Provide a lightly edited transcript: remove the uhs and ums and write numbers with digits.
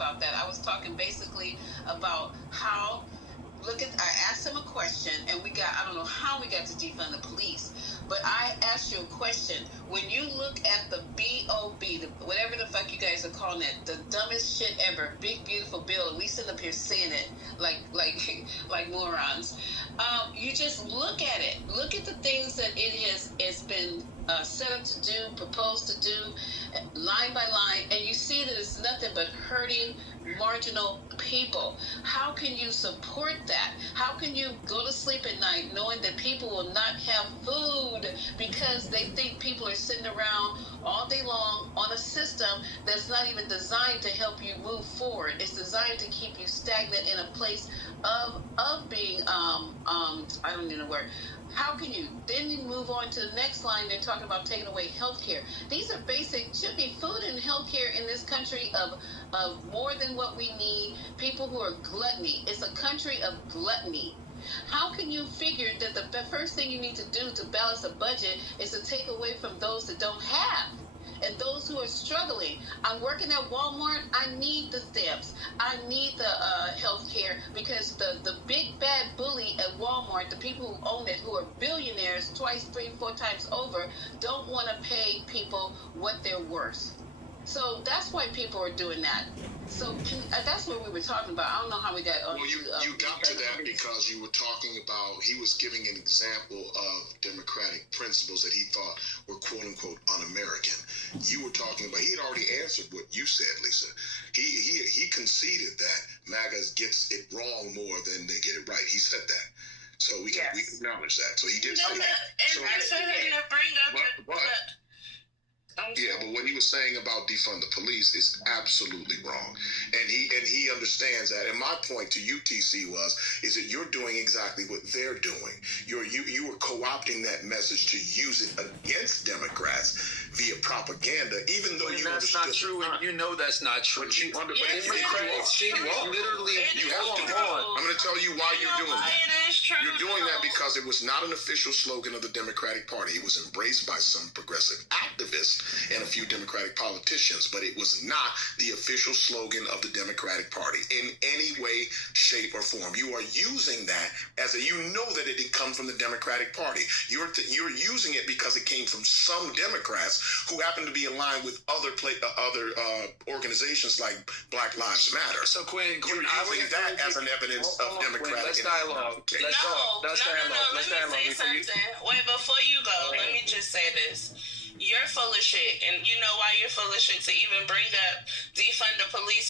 about that. I was talking basically about how, I asked him a question, and I don't know how we got to defund the police, but I asked you a question. When you look at the BOB, whatever the fuck you guys are calling it, the dumbest shit ever, big beautiful bill, and we sit up here saying it like morons. You just look at it. Look at the things that it's been set up to do, proposed to do, line by line, and you see that it's nothing but hurting marginal people. How can you support that? How can you go to sleep at night knowing that people will not have food because they think people are sitting around all day long on a system that's not even designed to help you move forward? It's designed to keep you stagnant in a place of being I don't know the word. How can you then move on to the next line? They're talking about taking away health care. These are basic, should be food and health care in this country of more than what we need. People who are gluttony. It's a country of gluttony. How can you figure that the first thing you need to do to balance a budget is to take away from those that don't have? And those who are struggling. I'm working at Walmart. I need the stamps. I need the health care, because the big bad bully at Walmart, the people who own it, who are billionaires twice, 3, 4 times over, don't want to pay people what they're worth. So that's why people are doing that. So that's what we were talking about. I don't know how we got on. Well, you got to that because you were talking about, he was giving an example of democratic principles that he thought were quote unquote un-American. You were talking about, he had already answered what you said, Lisa. He conceded that MAGA gets it wrong more than they get it right. He said that. So we acknowledge that. So he did say that. And that's what I'm gonna bring up. Yeah, but what he was saying about defund the police is absolutely wrong, and he understands that. And my point to you, TC, is that you're doing exactly what they're doing. You were co-opting that message to use it against Democrats via propaganda, even though you that's not true, and you know that's not true. But you literally, you have to. I'm going to tell you why you're doing that. It is true. You're doing that because it was not an official slogan of the Democratic Party. It was embraced by some progressive activists and a few Democratic politicians, but it was not the official slogan of the Democratic Party in any way, shape, or form. You are using that as you know that it did come from the Democratic Party. You're using it because it came from some Democrats who happen to be aligned with other organizations like Black Lives Matter. So Quinn, you're using that as an evidence of Democratic. Let's dialogue. Let's talk. Let's dialogue. Let me say something. Wait, before you go, let me just say this. You're full of shit, and you know why you're full of shit to even bring up defund the police.